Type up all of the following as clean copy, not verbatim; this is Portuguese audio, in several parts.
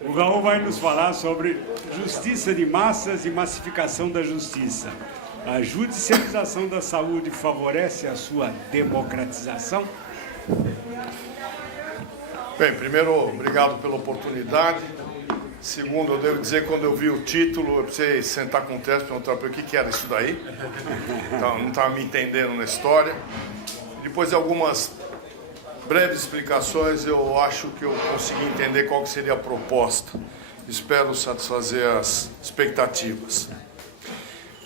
O Raul vai nos falar sobre justiça de massas e massificação da justiça. A judicialização da saúde favorece a sua democratização? Bem, primeiro, obrigado pela oportunidade. Segundo, eu devo dizer, quando eu vi o título, eu precisei sentar com o texto e perguntar para o que era isso daí. Então, não estava me entendendo na história. Depois de algumas breves explicações, eu acho que eu consegui entender qual que seria a proposta. Espero satisfazer as expectativas.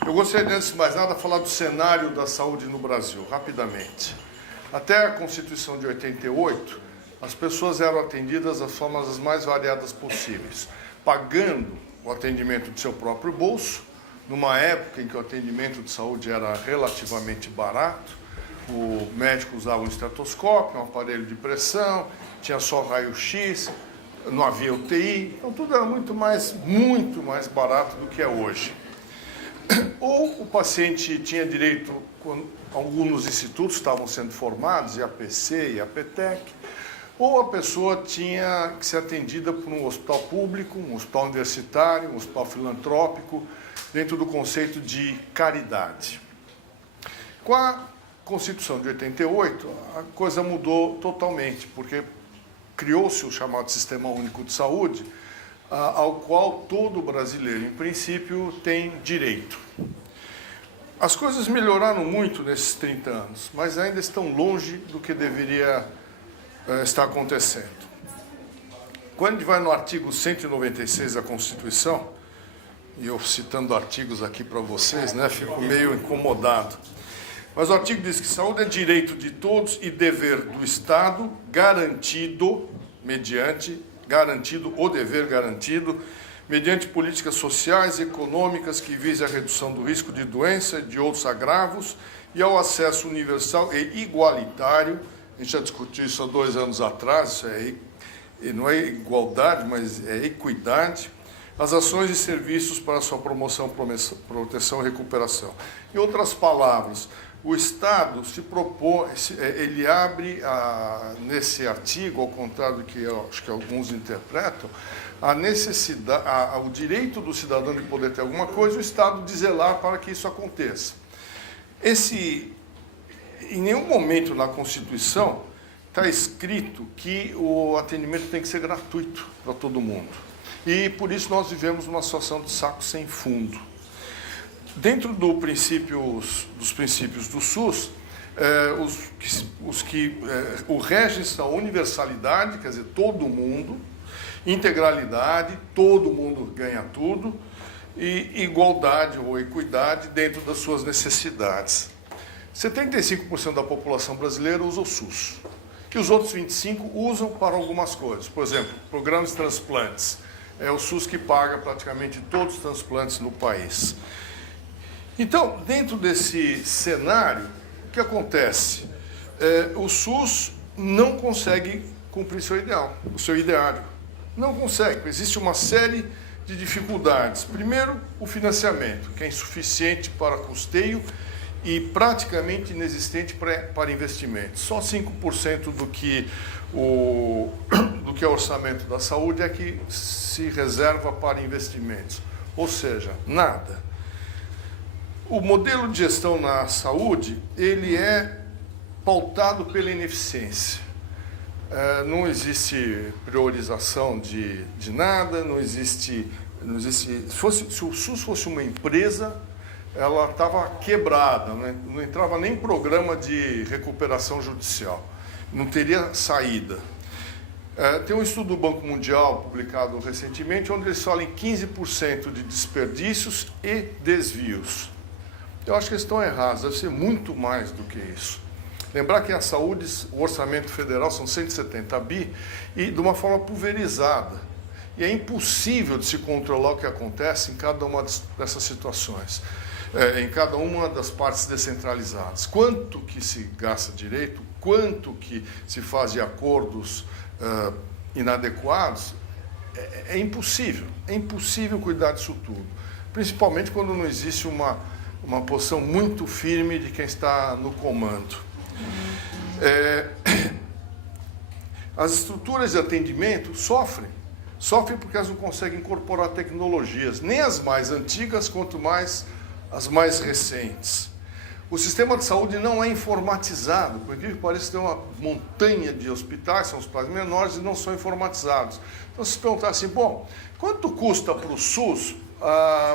Eu gostaria, antes de mais nada, falar do cenário da saúde no Brasil, rapidamente. Até a Constituição de 88, as pessoas eram atendidas das formas as mais variadas possíveis, pagando o atendimento do seu próprio bolso, numa época em que o atendimento de saúde era relativamente barato. O médico usava um estetoscópio, um aparelho de pressão, tinha só raio-x, não havia UTI, então tudo era muito mais barato do que é hoje. Ou o paciente tinha direito, quando alguns institutos estavam sendo formados, IAPC, IAPTEC, ou a pessoa tinha que ser atendida por um hospital público, um hospital universitário, um hospital filantrópico, dentro do conceito de caridade. Com a Constituição de 88, a coisa mudou totalmente, porque criou-se o chamado Sistema Único de Saúde, ao qual todo brasileiro, em princípio, tem direito. As coisas melhoraram muito nesses 30 anos, mas ainda estão longe do que deveria estar acontecendo. Quando a gente vai no artigo 196 da Constituição, e eu citando artigos aqui para vocês, né, fico meio incomodado. Mas o artigo diz que saúde é direito de todos e dever do Estado, garantido o dever garantido, mediante políticas sociais e econômicas que visem a redução do risco de doença e de outros agravos e ao acesso universal e igualitário. A gente já discutiu isso há 2 anos atrás, isso não é igualdade, mas é equidade. As ações e serviços para sua promoção, proteção e recuperação. Em outras palavras, o Estado se propõe, ele abre, nesse artigo, ao contrário do que eu acho que alguns interpretam, a necessidade, o direito do cidadão de poder ter alguma coisa, o Estado de zelar para que isso aconteça. Em nenhum momento na Constituição está escrito que o atendimento tem que ser gratuito para todo mundo. E por isso nós vivemos uma situação de saco sem fundo. Dentro dos princípios do SUS, o regem são a universalidade, quer dizer, todo mundo, integralidade, todo mundo ganha tudo, e igualdade ou equidade dentro das suas necessidades. 75% da população brasileira usa o SUS, e os outros 25% usam para algumas coisas. Por exemplo, programas de transplantes. É o SUS que paga praticamente todos os transplantes no país. Então, dentro desse cenário, o que acontece? O SUS não consegue cumprir o seu ideário. Não consegue, existe uma série de dificuldades. Primeiro, o financiamento, que é insuficiente para custeio e praticamente inexistente para investimentos. Só 5% do que é o orçamento da saúde é que se reserva para investimentos, ou seja, nada. O modelo de gestão na saúde, ele é pautado pela ineficiência. Não existe priorização de nada, não existe. Se o SUS fosse uma empresa, ela estava quebrada, né? Não entrava nem programa de recuperação judicial, não teria saída. Tem um estudo do Banco Mundial, publicado recentemente, onde eles falam em 15% de desperdícios e desvios. Eu acho que eles estão errados, deve ser muito mais do que isso. Lembrar que a saúde, o orçamento federal são 170 bi e de uma forma pulverizada. E é impossível de se controlar o que acontece em cada uma dessas situações, em cada uma das partes descentralizadas. Quanto que se gasta direito, quanto que se faz de acordos inadequados, é impossível cuidar disso tudo. Principalmente quando não existe uma posição muito firme de quem está no comando. As estruturas de atendimento sofrem Sofrem porque elas não conseguem incorporar tecnologias, nem as mais antigas, quanto mais as mais recentes. O sistema de saúde não é informatizado, porque parece ter uma montanha de hospitais, são hospitais menores e não são informatizados. Então, se perguntar assim, bom, quanto custa para o SUS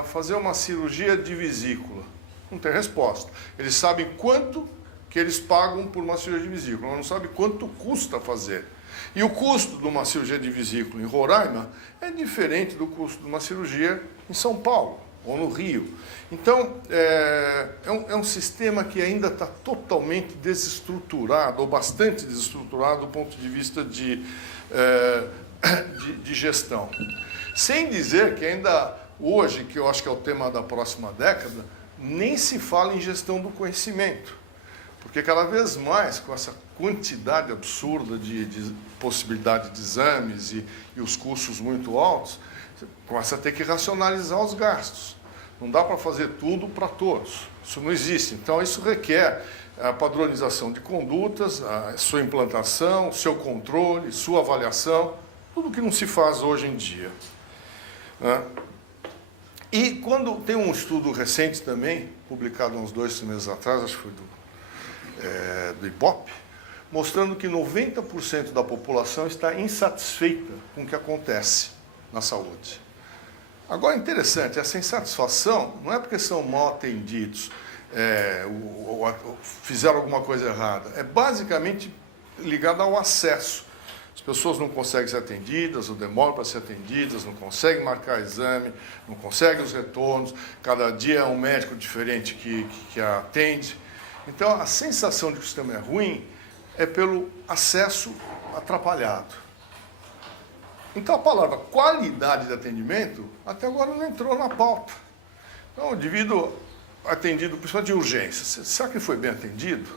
fazer uma cirurgia de vesícula? Não tem resposta. Eles sabem quanto que eles pagam por uma cirurgia de vesícula, mas não sabem quanto custa fazer. E o custo de uma cirurgia de vesícula em Roraima é diferente do custo de uma cirurgia em São Paulo ou no Rio. Então, é um sistema que ainda está totalmente desestruturado, ou bastante desestruturado do ponto de vista de gestão. Sem dizer que ainda hoje, que eu acho que é o tema da próxima década, nem se fala em gestão do conhecimento. Porque cada vez mais, com essa quantidade absurda de possibilidade de exames e os custos muito altos, você começa a ter que racionalizar os gastos. Não dá para fazer tudo para todos. Isso não existe. Então, isso requer a padronização de condutas, a sua implantação, seu controle, sua avaliação, tudo que não se faz hoje em dia. Né? E quando tem um estudo recente também, publicado há uns 2 meses atrás, acho que foi do IBOP, mostrando que 90% da população está insatisfeita com o que acontece na saúde. Agora, é interessante, essa insatisfação não é porque são mal atendidos, ou fizeram alguma coisa errada, é basicamente ligada ao acesso. As pessoas não conseguem ser atendidas, ou demoram para ser atendidas, não conseguem marcar exame, não conseguem os retornos, cada dia é um médico diferente que a atende. Então, a sensação de que o sistema é ruim é pelo acesso atrapalhado. Então, a palavra qualidade de atendimento até agora não entrou na pauta. Então, o indivíduo atendido, principalmente de urgência, será que foi bem atendido?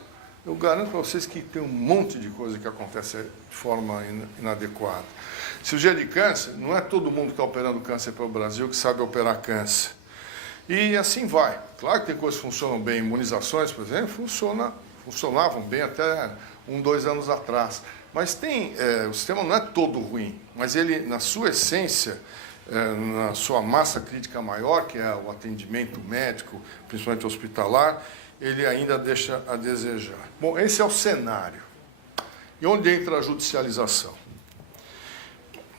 Eu garanto para vocês que tem um monte de coisa que acontece de forma inadequada. Cirurgia de câncer, não é todo mundo que está operando câncer pelo Brasil que sabe operar câncer. E assim vai. Claro que tem coisas que funcionam bem. Imunizações, por exemplo, funcionavam bem até 2 anos atrás. Mas o sistema não é todo ruim, mas ele, na sua essência, na sua massa crítica maior, que é o atendimento médico, principalmente hospitalar, ele ainda deixa a desejar. Bom, esse é o cenário. E onde entra a judicialização?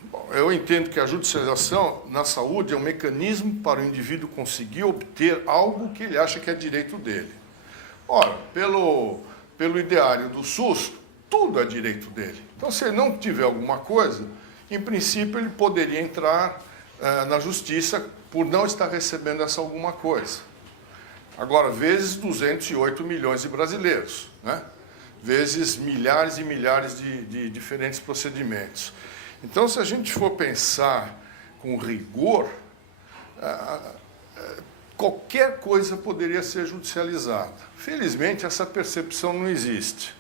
Bom, eu entendo que a judicialização na saúde é um mecanismo para o indivíduo conseguir obter algo que ele acha que é direito dele. Ora, pelo ideário do SUS, tudo é direito dele. Então, se ele não tiver alguma coisa, em princípio ele poderia entrar na justiça por não estar recebendo essa alguma coisa. Agora, vezes 208 milhões de brasileiros, né? Vezes milhares e milhares de diferentes procedimentos. Então, se a gente for pensar com rigor, qualquer coisa poderia ser judicializada. Felizmente, essa percepção não existe.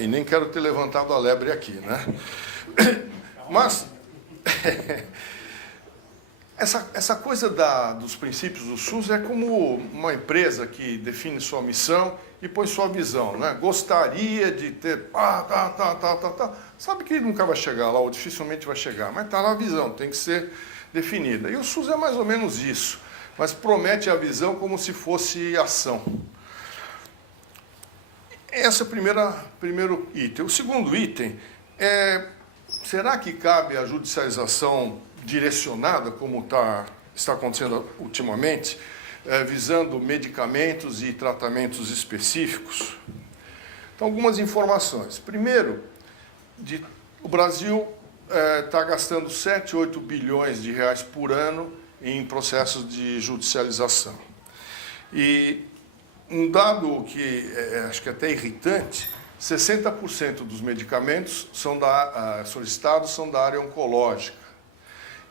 E nem quero ter levantado a lebre aqui, né? Mas essa coisa dos princípios do SUS é como uma empresa que define sua missão e põe sua visão, né? Gostaria de ter... Sabe que nunca vai chegar lá, ou dificilmente vai chegar, mas está lá a visão, tem que ser definida. E o SUS é mais ou menos isso, mas promete a visão como se fosse ação. Esse é o primeiro item. O segundo item é, será que cabe a judicialização direcionada, como está acontecendo ultimamente, visando medicamentos e tratamentos específicos? Então, algumas informações. Primeiro, o Brasil está gastando 7, 8 bilhões de reais por ano em processos de judicialização. E um dado que acho que é até irritante, 60% dos medicamentos solicitados são da área oncológica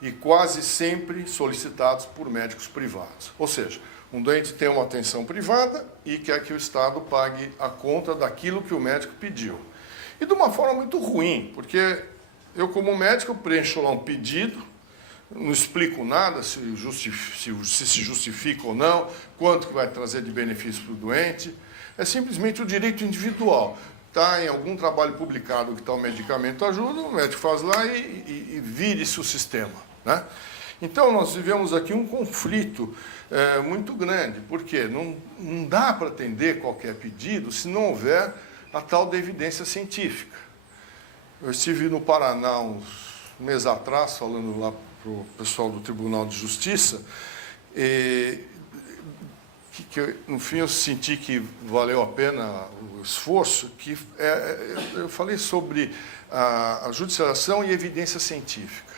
e quase sempre solicitados por médicos privados. Ou seja, um doente tem uma atenção privada e quer que o Estado pague a conta daquilo que o médico pediu. E de uma forma muito ruim, porque eu, como médico, preencho lá um pedido, não explico nada se se justifica ou não, quanto que vai trazer de benefício para o doente. É simplesmente o direito individual. está em algum trabalho publicado que tal medicamento ajuda, o médico faz lá e vire-se o sistema, né? Então, nós vivemos aqui um conflito muito grande, porque não dá para atender qualquer pedido se não houver a tal da evidência científica. Eu estive no Paraná uns meses atrás, falando lá para o pessoal do Tribunal de Justiça, que no fim eu senti que valeu a pena o esforço, eu falei sobre a judicialização e evidência científica.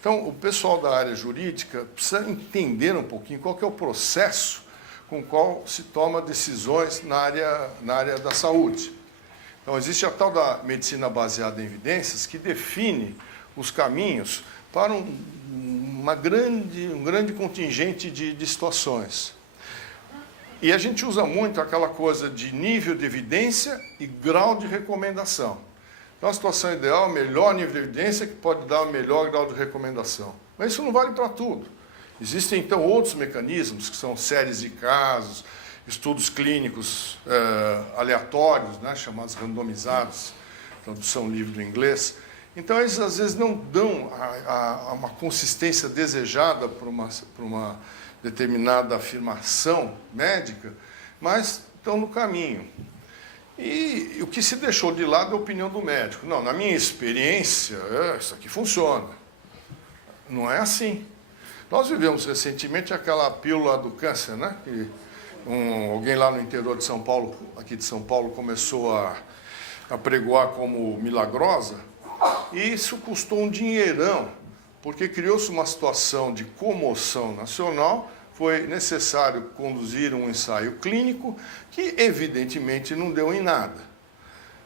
Então, o pessoal da área jurídica precisa entender um pouquinho qual que é o processo com o qual se toma decisões na área da saúde. Então, existe a tal da medicina baseada em evidências que define os caminhos para um grande contingente de situações. E a gente usa muito aquela coisa de nível de evidência e grau de recomendação. Então, a situação ideal é o melhor nível de evidência que pode dar o melhor grau de recomendação. Mas isso não vale para tudo. Existem, então, outros mecanismos, que são séries de casos, estudos clínicos aleatórios, né, chamados randomizados, tradução livre do inglês. Então, eles, às vezes, não dão uma consistência desejada para uma determinada afirmação médica, mas estão no caminho. E o que se deixou de lado é a opinião do médico. Não, na minha experiência, isso aqui funciona. Não é assim. Nós vivemos recentemente aquela pílula do câncer, né? Que alguém lá no interior de São Paulo, aqui de São Paulo, começou a pregoar como milagrosa, e isso custou um dinheirão, porque criou-se uma situação de comoção nacional. Foi necessário conduzir um ensaio clínico que, evidentemente, não deu em nada.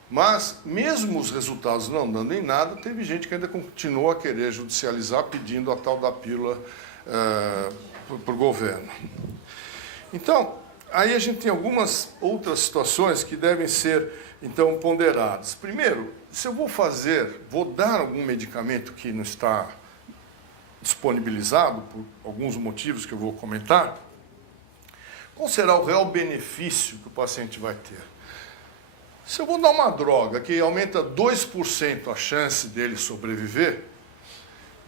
Mas, mesmo os resultados não dando em nada, teve gente que ainda continuou a querer judicializar, pedindo a tal da pílula para o governo. Então, aí a gente tem algumas outras situações que devem ser, então, ponderadas. Primeiro, se eu vou dar algum medicamento que não está disponibilizado, por alguns motivos que eu vou comentar, qual será o real benefício que o paciente vai ter? Se eu vou dar uma droga que aumenta 2% a chance dele sobreviver,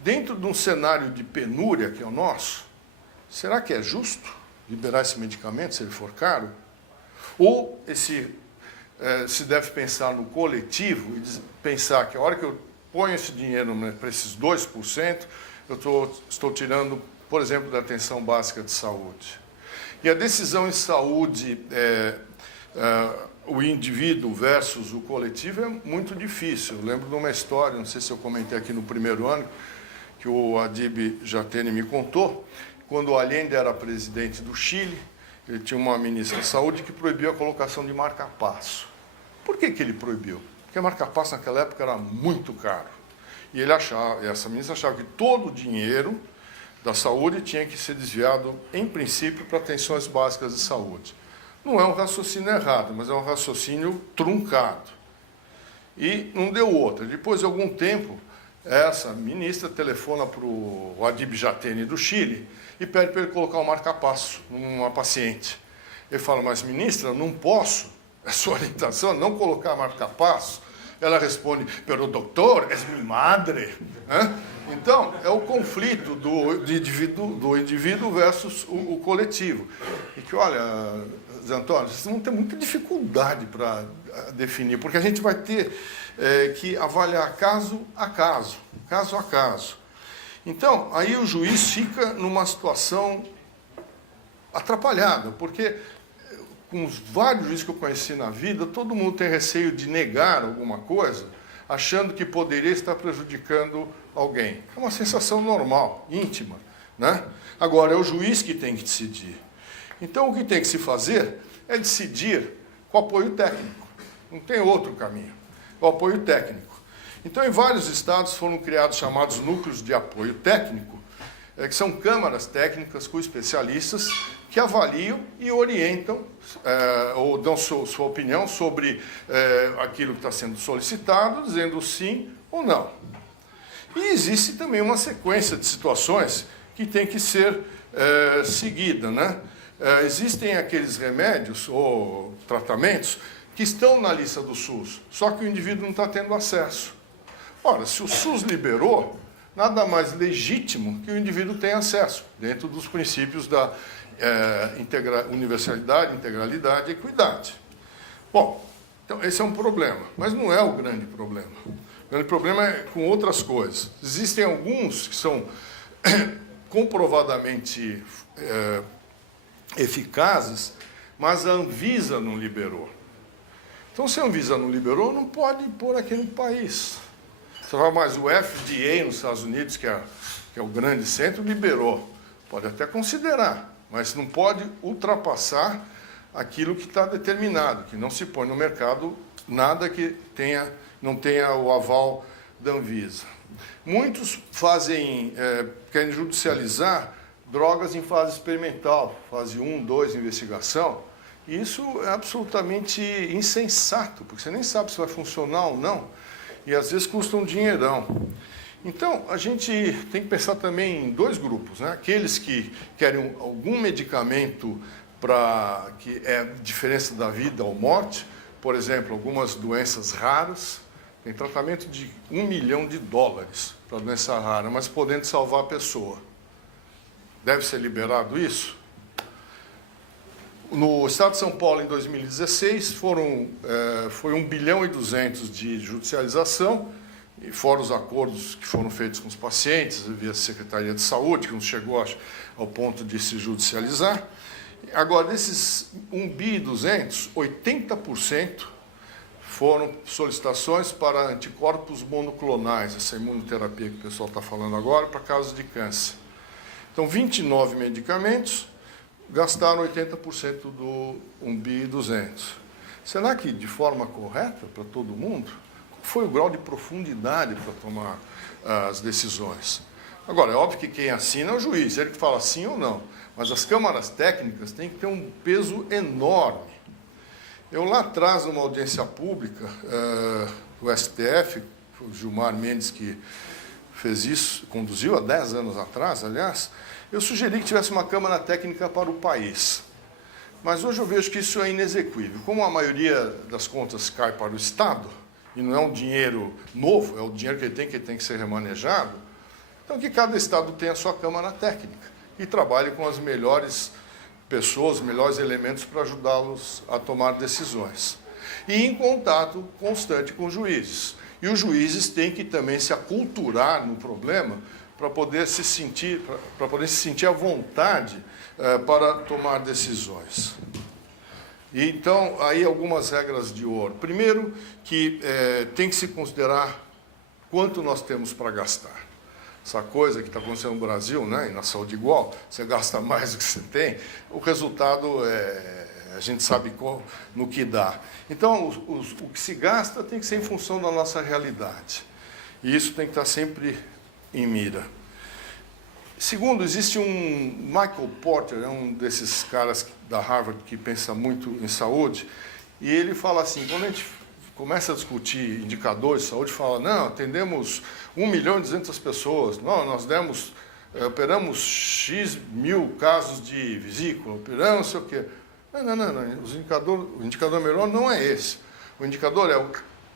dentro de um cenário de penúria que é o nosso, será que é justo liberar esse medicamento se ele for caro? Ou se deve pensar no coletivo e pensar que a hora que eu ponho esse dinheiro para esses 2%, eu estou tirando, por exemplo, da atenção básica de saúde. E a decisão em saúde, o indivíduo versus o coletivo, é muito difícil. Eu lembro de uma história, não sei se eu comentei aqui no primeiro ano, que o Adib Jatene me contou, quando o Allende era presidente do Chile, ele tinha uma ministra de saúde que proibiu a colocação de marca-passo. Por que ele proibiu? Porque marca-passo naquela época era muito caro. E essa ministra achava que todo o dinheiro da saúde tinha que ser desviado, em princípio, para atenções básicas de saúde. Não é um raciocínio errado, mas é um raciocínio truncado. E não deu outra. Depois de algum tempo, essa ministra telefona para o Adib Jatene do Chile e pede para ele colocar um marca-passo numa paciente. Ele fala, mas ministra, não posso, é sua orientação não colocar marca-passo. Ela responde, pero doutor, es mi madre. Então, é o conflito do indivíduo versus o coletivo. E que, olha, Zé Antônio, vocês vão ter muita dificuldade para definir, porque a gente vai ter que avaliar caso a caso. Então, aí o juiz fica numa situação atrapalhada, porque com os vários juízes que eu conheci na vida, todo mundo tem receio de negar alguma coisa, achando que poderia estar prejudicando alguém. É uma sensação normal, íntima, né? Agora, é o juiz que tem que decidir. Então, o que tem que se fazer é decidir com apoio técnico. Não tem outro caminho. O apoio técnico. Então, em vários estados foram criados chamados núcleos de apoio técnico, que são câmaras técnicas com especialistas que avaliam e orientam ou dão sua opinião sobre aquilo que está sendo solicitado, dizendo sim ou não. E existe também uma sequência de situações que tem que ser seguida, né? Existem aqueles remédios ou tratamentos que estão na lista do SUS, só que o indivíduo não está tendo acesso. Ora, se o SUS liberou, nada mais legítimo que o indivíduo tenha acesso, dentro dos princípios da universalidade, integralidade e equidade. Bom, então esse é um problema, mas não é o grande problema. O grande problema é com outras coisas. Existem alguns que são comprovadamente eficazes, mas a Anvisa não liberou. Então, se a Anvisa não liberou, não pode pôr aqui no país. Você vai mais, o FDA nos Estados Unidos, que é o grande centro, liberou. Pode até considerar, mas não pode ultrapassar aquilo que está determinado, que não se põe no mercado nada que não tenha o aval da Anvisa. Muitos querem judicializar drogas em fase experimental, fase 1, 2, investigação. E isso é absolutamente insensato, porque você nem sabe se vai funcionar ou não, e às vezes custa um dinheirão. Então, a gente tem que pensar também em dois grupos, né? Aqueles que querem algum medicamento que é diferença da vida ou morte, por exemplo, algumas doenças raras, tem tratamento de $1 milhão para doença rara, mas podendo salvar a pessoa. Deve ser liberado isso? No estado de São Paulo, em 2016, foi 1,2 bilhão de judicialização, e fora os acordos que foram feitos com os pacientes, via Secretaria de Saúde, que não chegou ao ponto de se judicializar. Agora, desses 1,2 bilhão, 80% foram solicitações para anticorpos monoclonais, essa imunoterapia que o pessoal está falando agora, para casos de câncer. Então, 29 medicamentos gastaram 80% do 1,2 bilhão. Será que de forma correta para todo mundo? Qual foi o grau de profundidade para tomar as decisões? Agora, é óbvio que quem assina é o juiz, ele que fala sim ou não. Mas as câmaras técnicas têm que ter um peso enorme. Eu lá atrás, numa audiência pública do STF, foi o Gilmar Mendes que fez isso, conduziu há 10 anos atrás, aliás, eu sugeri que tivesse uma câmara técnica para o país. Mas hoje eu vejo que isso é inexequível. Como a maioria das contas cai para o Estado, e não é um dinheiro novo, é o dinheiro que ele tem que ser remanejado, então que cada Estado tenha a sua câmara técnica e trabalhe com as melhores pessoas, os melhores elementos para ajudá-los a tomar decisões. E em contato constante com os juízes. E os juízes têm que também se aculturar no problema para poder se sentir à vontade para tomar decisões. E então, aí algumas regras de ouro. Primeiro, que tem que se considerar quanto nós temos para gastar. Essa coisa que está acontecendo no Brasil, né, e na saúde igual, você gasta mais do que você tem, o resultado a gente sabe no que dá. Então, o que se gasta tem que ser em função da nossa realidade. E isso tem que estar sempre em mira. Segundo, existe um Michael Porter, é um desses caras da Harvard que pensa muito em saúde, e ele fala assim, quando a gente começa a discutir indicadores de saúde, fala, não, atendemos 1.200.000 pessoas, não, nós operamos X mil casos de vesícula, operamos não sei o quê. Não. O indicador melhor não é esse. O indicador é o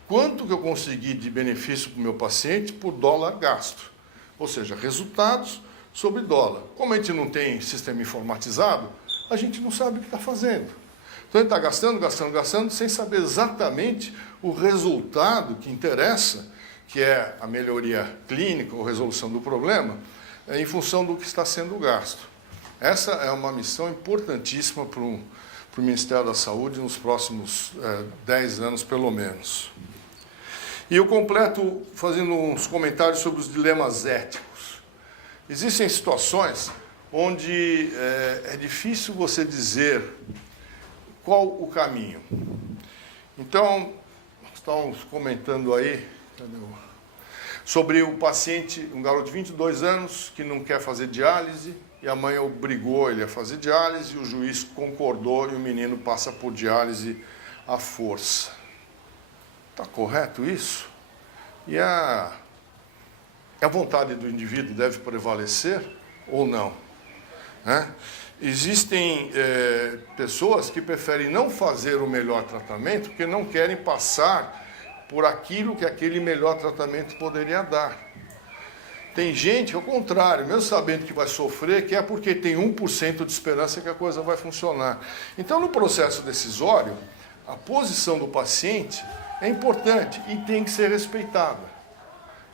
quanto que eu consegui de benefício para o meu paciente por dólar gasto. Ou seja, resultados sobre dólar. Como a gente não tem sistema informatizado, a gente não sabe o que está fazendo. Então, ele está gastando, sem saber exatamente o resultado que interessa, que é a melhoria clínica ou resolução do problema, em função do que está sendo gasto. Essa é uma missão importantíssima para o Ministério da Saúde nos próximos 10 anos, pelo menos. E eu completo fazendo uns comentários sobre os dilemas éticos. Existem situações onde é difícil você dizer qual o caminho. Então, estamos comentando aí sobre o paciente, um garoto de 22 anos que não quer fazer diálise e a mãe obrigou ele a fazer diálise e o juiz concordou e o menino passa por diálise à força. Está correto isso? E a vontade do indivíduo deve prevalecer ou não? né? Existem pessoas que preferem não fazer o melhor tratamento porque não querem passar por aquilo que aquele melhor tratamento poderia dar. Tem gente, ao contrário, mesmo sabendo que vai sofrer, que é porque tem 1% de esperança que a coisa vai funcionar. Então, no processo decisório, a posição do paciente é importante e tem que ser respeitada.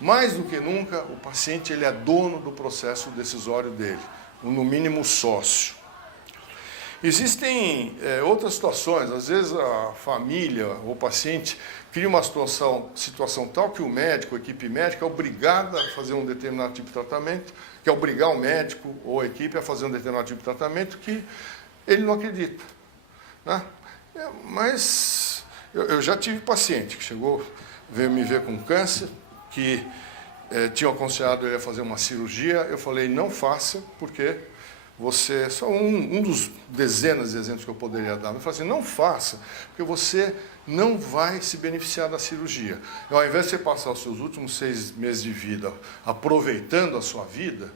Mais do que nunca, o paciente ele é dono do processo decisório dele, no mínimo sócio. Existem outras situações, às vezes a família ou o paciente cria uma situação tal que o médico, a equipe médica é obrigada a fazer um determinado tipo de tratamento, que é obrigar o médico ou a equipe a fazer um determinado tipo de tratamento que ele não acredita, né? Mas eu já tive paciente que chegou, veio me ver com câncer, que tinham aconselhado ele a fazer uma cirurgia, eu falei, não faça, porque você, só um dos dezenas de exemplos que eu poderia dar, eu falei assim, não faça, porque você não vai se beneficiar da cirurgia. Ao invés de você passar os seus últimos 6 meses de vida aproveitando a sua vida,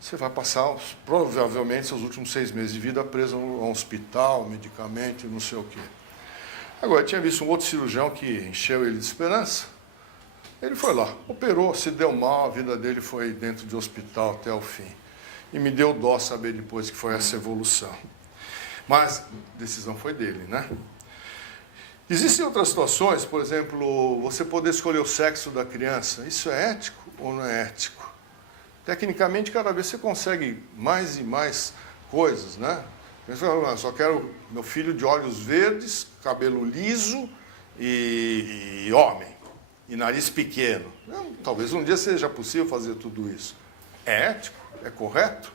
você vai passar, provavelmente, seus últimos 6 meses de vida preso a um hospital, medicamento, não sei o quê. Agora, eu tinha visto um outro cirurgião que encheu ele de esperança. Ele foi lá, operou, se deu mal, a vida dele foi dentro de hospital até o fim. E me deu dó saber depois que foi essa evolução. Mas a decisão foi dele, né? Existem outras situações, por exemplo, você poder escolher o sexo da criança. Isso é ético ou não é ético? Tecnicamente, cada vez você consegue mais e mais coisas, né? Você fala, só quero meu filho de olhos verdes, cabelo liso e homem, e nariz pequeno. Não, talvez um dia seja possível fazer tudo isso. É ético? É correto?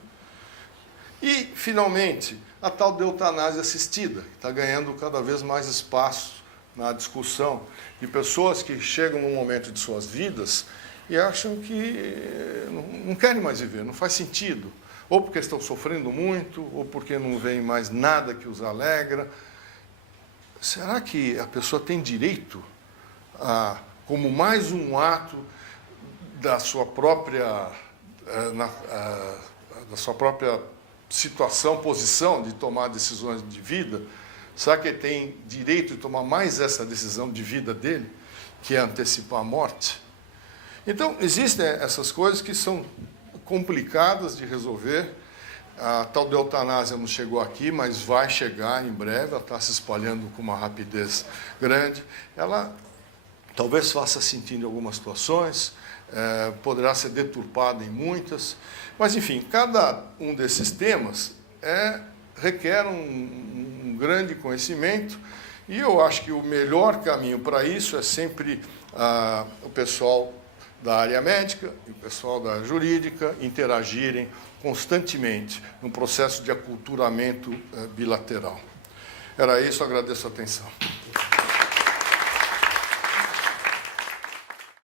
E, finalmente, a tal de eutanásia assistida, que está ganhando cada vez mais espaço na discussão de pessoas que chegam num momento de suas vidas e acham que não querem mais viver, não faz sentido. Ou porque estão sofrendo muito, ou porque não vem mais nada que os alegra. Será que a pessoa tem direito a, como mais um ato da sua própria situação, posição de tomar decisões de vida, será que ele tem direito de tomar mais essa decisão de vida dele, que é antecipar a morte? Então, existem essas coisas que são complicadas de resolver. A tal de eutanásia não chegou aqui, mas vai chegar em breve, ela está se espalhando com uma rapidez grande. Ela talvez faça sentido em algumas situações, poderá ser deturpada em muitas, mas, enfim, cada um desses temas requer um grande conhecimento, e eu acho que o melhor caminho para isso é sempre o pessoal da área médica e o pessoal da jurídica interagirem constantemente no processo de aculturamento bilateral. Era isso, agradeço a atenção.